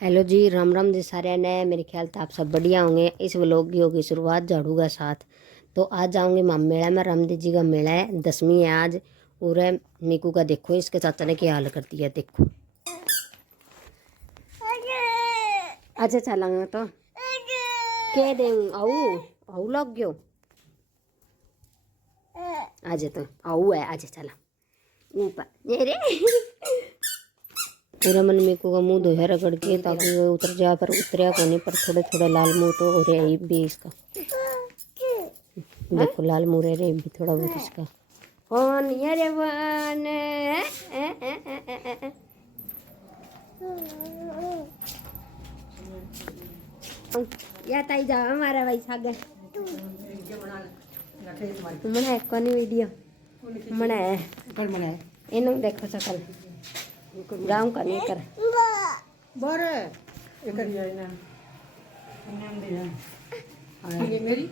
Hello जी, राम राम जी सारे ने। मेरे ख्याल तो आप सब बढ़िया होंगे। इस व्लॉग की होगी शुरुआत झाड़ू का साथ। तो आज जाऊंगे माम मेला में। रामदेव जी का मेला है, 10वीं है आज। और मीकू का देखो, इसके चाचा ने क्या हाल कर दिया देखो। अच्छा चलेंगे तो कह दे आऊ आऊ लग गयो। आज तो आऊ है, आज चला ऊपर मेरे पूरा मन मीकू का मुंह धोया रगड़ के ताकि वो उतर जा, पर उतरिया को नहीं। पर थोड़े थोड़े लाल मुंह तो हो रहा है भी इसका। देखो लाल मुंह रह रहे भी थोड़ा बहुत इसका। कौन ये रे वन या ताई जा हमारा भाई सागे मना कोनी वीडियो मना है इनु देखो सकल गाँव का नहीं कर बरे एक ना मेरी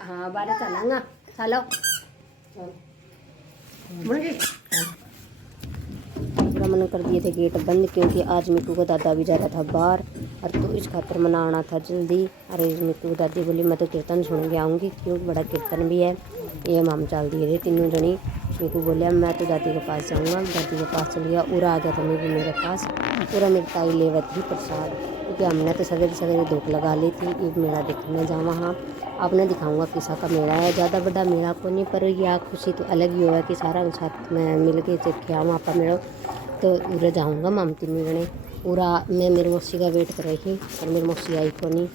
हाँ बारह चलेंगे चलो पूरा मन कर दिए थे गेट बंद, क्योंकि आज मिट्टू का दादा भी जा रहा था बाहर। और तो इस खातर मना आना था जल्दी। अरे मिट्टू की दादी बोली मैं तो कीर्तन सुन के आऊँगी, क्योंकि बड़ा कीर्तन भी है। ये माम चल दिए थे तीनों जनी। मिट्टू बोले मैं तो दादी के पास जाऊँगा। दादी के पास चल गया। उरा आ गया था मेरे पास। पूरा मेरी ताई लेवत थी प्रसाद, क्योंकि हमने तो सवेरे सवेरे धूप लगा ली थी। एक मेला देखने जाऊँ वहाँ आपने दिखाऊंगा किसा का मेला है। ज़्यादा बड़ा मेला को नहीं, पर यह खुशी तो अलग ही होगा कि सारा साथ में मिल के देखिए वहाँ पर मेरा। तो उरे जाऊँगा मामती मिलने। पूरा मैं मेरी मौसी का वेट कर रही थी, पर मेरी मौसी आई को नहीं।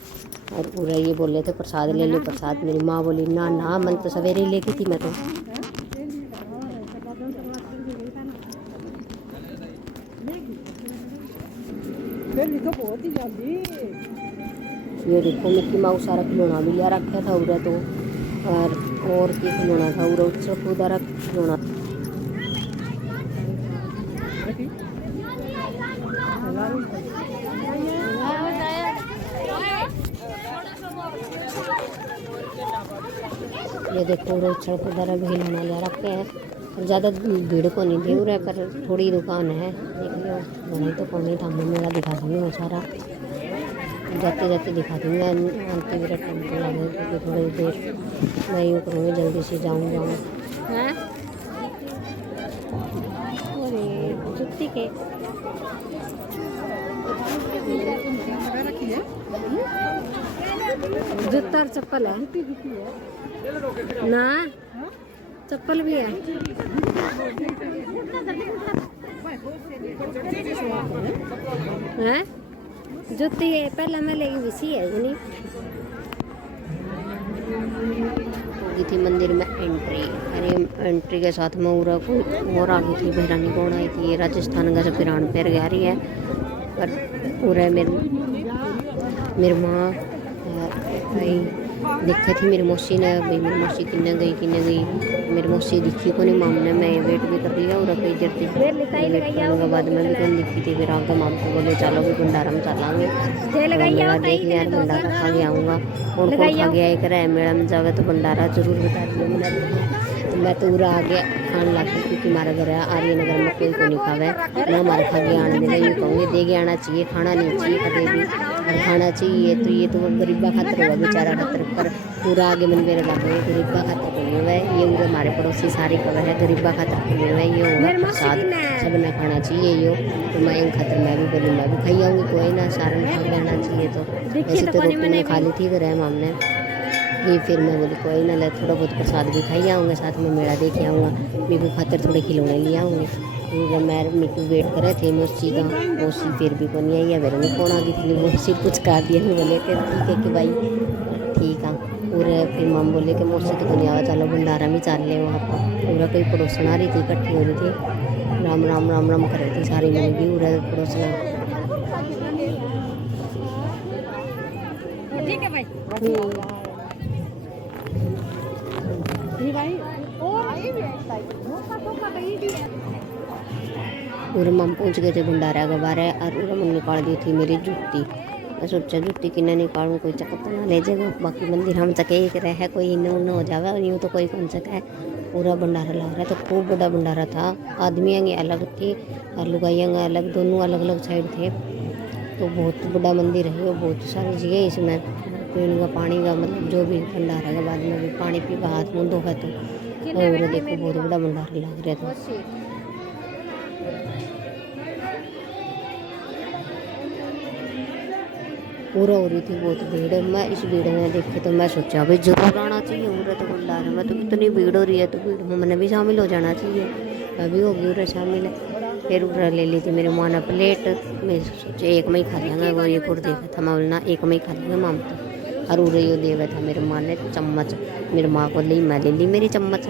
और पूरा ये बोल रहे थे प्रसाद ले लो प्रसाद। मेरी माँ बोली ना ना, मन तो सवेरे ही लेगी थी मैं तो। बहुत ही जल्दी ये देखो मिक्की माउस सारा खिलौना भी लिया रखा था उरा तो। और क्या खिलौना था उरा, उत्सव उधर खिलौना। ये देखो रोड सड़क उधर भी खिलौना ले रखे हैं। और ज़्यादा भीड़ को नहीं दे रहा, पर थोड़ी दुकान है देख लो। वहीं तो कौन था मेरा दिखा दूँगी वो सारा। जाते जाते दिखा दूँगा आते मेरा टेम्पो लगे, क्योंकि थोड़ी देर मैं यूँ करूँगी जल्दी से जाऊँ। अरे जुत्ती के जूता और चप्पल है ना, चप्पल भी है। हैं जुत्ती है पहले मैं लेगी विसी है नहीं होगी थी मंदिर में एंट्री। अरे एंट्री के साथ में उरा कोई और आ गई थी। बहरानी कौन आई थी? ये राजस्थान का जो फिरान पैर गया रही है। पर उरा मेरी माँ भाई देखी थी मेरी मौसी ने। भाई मेरी मौसी किन्ने गई मेरी मौसी दिखी को नहीं माम ने। मैं वेट भी कर लिया और कई देर तक वेट करने के बाद में भी कौन दिखी थी। फिर आगे माम को बोले चलो भी भंडारा में चलांगे। देख लिया भंडारा खा के आऊँगा। कौन कौन खा गया एक रहा मेला में जावे तो भंडारा जरूर बता दिया मैंने। मैं तो उरा आगे खाने लगी, क्योंकि हमारा घर है आर्यनगर में कोई को नहीं खावे ना। हमारे खा के आने में यूँ कहूँगी दे के आना चाहिए, खाना नहीं चाहिए कभी भी। खाना चाहिए तो ये तो गरीबा खातर होगा बेचारा खातर। पर पूरा आगे मन मेरे लगे गरीबा खातर नहीं हुआ है। ये उधर हमारे पड़ोसी सारी कवर है गरीबा खातर नहीं हुआ है। ये होगा प्रसाद सब ने खाना चाहिए। यो तो मैं इन खातर मैं भी बोली मैं भी खाई आऊँगी, कोई ना सारा खा के आना चाहिए। तो वैसे तो रोटी मैंने खा ली थी घर है माम ने। ये फिर मैं बोली कोई ना ले थोड़ा बहुत प्रसाद भी खाई आऊँगा, साथ में मेला देख आऊँगा। मीकू खातर थोड़े खिलौने ले आऊँगी। जब मैं मीकू वेट कर रहे थे मौसी का, मौसी फिर भी कौन आई है। मेरे में कौन आ गई थी मौसी कुछ कहा दिया नहीं। बोले कि ठीक है कि भाई ठीक है। पूरे फिर मम बोले कि मौसी तो नहीं आवा चलो भंडारा में चल ले वहाँ पर। पूरा कोई पड़ोसन आ रही थी, इकट्ठी हो रही थी। राम राम राम राम कर रही थी सारी मिल भी पूरा पड़ोसन। ठीक है भाई पूरे मम पहुँच गए थे भंडारा के बारे। और पूरा मन निकाल दी थी मेरी जूती। मैं सोचा जूती किन्ने निकालूँ, कोई चक्कर तो ना ले जाएगा। बाकी मंदिर हम चके एक रहे कोई इन्ने उन्ने हो जावे, यूँ तो कोई कौन चका है। पूरा भंडारा लग रहा था, खूब बड़ा भंडारा था। आदमियाँ की अलग थी और लुगाइयाँ का अलग, दोनों अलग अलग साइड थे। तो बहुत बड़ा मंदिर है और बहुत सारी जगह इसमें पीने का पानी का मतलब जो भी भंडारा के बाद में भी पानी पी का हाथ मुँह धोखा तो और देखो बहुत बड़ा भंडारा लग रहा था। पूरा हो रही थी बहुत भीड़। मैं इस भीड़ में देखे तो मैं सोचा भाई जरूर आना चाहिए उरे तो भंडारे में, तो इतनी भीड़ हो रही है तो भीड़ में मैंने भी शामिल हो जाना चाहिए। मैं भी होगी उरे शामिल। फिर उरे ले ली थी मेरी माँ ने प्लेट। मैं सोचे एक में ही खा लेंगे, वो ये गुड़ देखा था मैं बोलना एक में ही खा लेंगे माम तो। और उरे यो देवा था मेरी माँ ने चम्मच, मेरी माँ को ली, मैं ले ली मेरी चम्मच।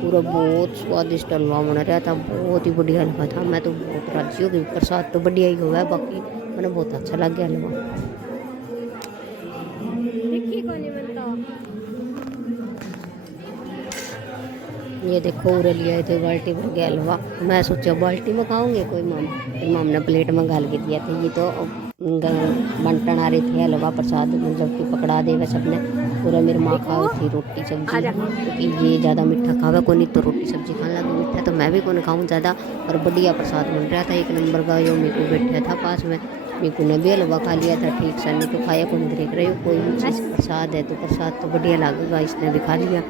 पूरा बहुत स्वादिष्ट हलवा बन रहा था, बहुत ही बढ़िया हलवा था। मैं तो बहुत राजी हो गई, प्रसाद तो बढ़िया ही हुआ है, बाकी मैंने बहुत अच्छा लग गया हलवा। ये देखो उरे लिया थे बाल्टी भर के हलवा। मैं सोचा बाल्टी में खाऊंगे कोई माम ने प्लेट में गाल के दिया था। ये तो बंटन आ रही थी हलवा प्रसाद, मतलब कि पकड़ा दे वह सबने। पूरा मेरी माँ खाई थी रोटी सब्जी, क्योंकि ये ज़्यादा मीठा खावे को नहीं तो रोटी सब्जी खाने लगी मीठा, तो मैं भी कौन खाऊँ ज़्यादा। और बढ़िया प्रसाद बन रहा था एक नंबर का। जो मीकू बैठा था पास में, मीकू ने भी हलवा खा लिया था ठीक से। नहीं तो खाया कौन देख रही हो, कोई भी चीज़ प्रसाद है तो प्रसाद तो बढ़िया लगेगा, इसने भी खा लिया।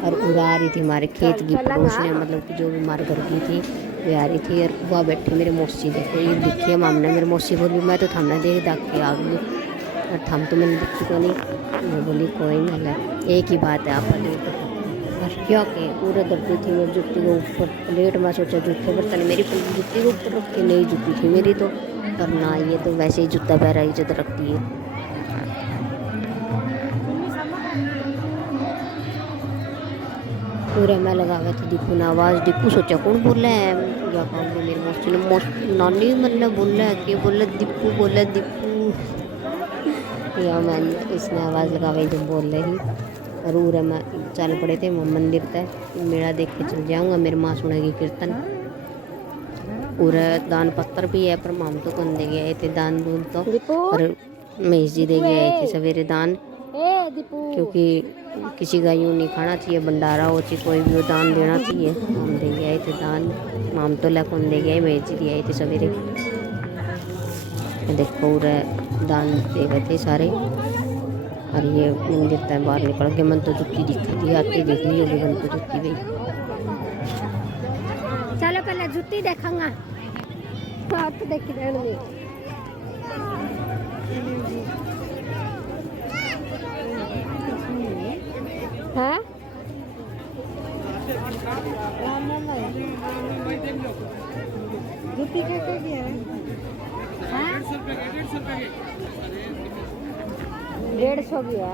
और उड़ा आ रही थी हमारे खेत की पड़ोसियाँ, मतलब कि जो भी हमारे घर की थी वे आ रही थी। और वहाँ बैठी मेरी मौसी, देखो ये दिखी है माम ने। मेरी मौसी बोली मैं तो थमने देख दाग के आ गई, और थम तो मैंने दिखी को नहीं। मैं बोली कोई नहीं है, एक ही बात है आप और क्या के पूरे दर्दी थी मेरी जुत्ती के ऊपर प्लेट। मैं सोचा जूठे बर्तन मेरी जुत्ती के ऊपर रख के, नहीं जुत्ती थी मेरी तो। पर ना ये तो वैसे ही जूता पैरा इज्जत रखती है। पूरा मैं लगा हुआ था दीपू ने आवाज़। दीपू सोचा कौन बोला है, या कौन बोले मेरी मौसी ने, नानी मतलब बोला है कि बोला दीपू, बोला दीपू या मैंने इसने आवाज़ लगा हुई जब बोल रही। और उरे मैं चल पड़े थे मंदिर तक, मेला देख के चल जाऊँगा, मेरी माँ सुनेगी कीर्तन। पूरा दान पत्थर भी है पर माम तो कौन दे गए थे दान दून तो। और महेश जी दे गए थे सवेरे दान, क्योंकि किसी का यूँ नहीं खाना चाहिए, भंडारा हो चाहे कोई भी हो दान देना चाहिए। माम दे गए थे दान, माम तो ला कौन दे गए, महेश जी दे आए थे सवेरे। देखो पूरा दान दे गए थे सारे। और ये मंदिर तक बाहर निकल के मन तो जुत्ती दिखी थी, आती देख ली होगी मन तो जुत्ती गई। चलो पहले जुत्ती देखांगा, हाथ देखी रहने हाँ जुत्ती कैसे की है? 150 भी है।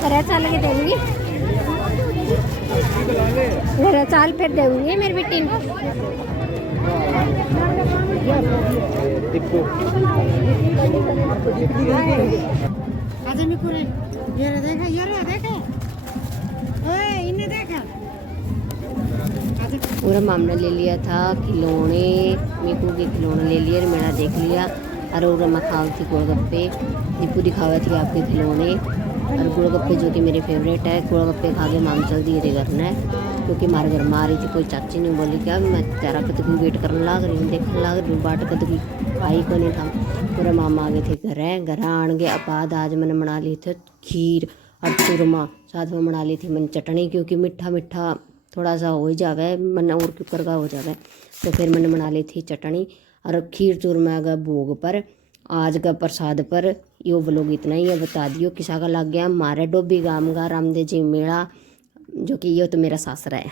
घर चाल के देंगी, घर चाल फिर देंगी मेरी बेटी। आज मैं पूरे ये देखा ओए इन्हें देखा। पूरा मामला ले लिया था खिलौने, मीकू के खिलौने ले लिए, मेरा देख लिया। और मैं खाई थी गोलगप्पे, दीपू दिखावे थी आपके खिलौने। और गोलगप्पे जो कि मेरे फेवरेट है, गोलगप्पे खा के माम चल दिए थे घर में, क्योंकि हमारे घर में आ रही थी कोई चाची नहीं। बोली क्या मैं तेरा कद की वेट करने लग रही हूँ, देखने लग रही हूँ बाट कद की आई को नहीं था। पूरा मामा आ गए थे घर आन गए। बाद आज मैंने बना ली थी खीर और चूरमा, साथ में बना ली थी मैंने चटनी, क्योंकि मीठा मीठा थोड़ा सा हो ही जावे मैंने और कुकर का हो जावे, तो फिर मैंने बना ली थी चटनी। और खीर चूरमा का भोग पर आज का प्रसाद पर। यो व्लॉग इतना ही है, बता दियो किसा का लग गया। हमारे डोबी गांव का रामदेव जी मेला, जो कि यो तो मेरा सासरा है।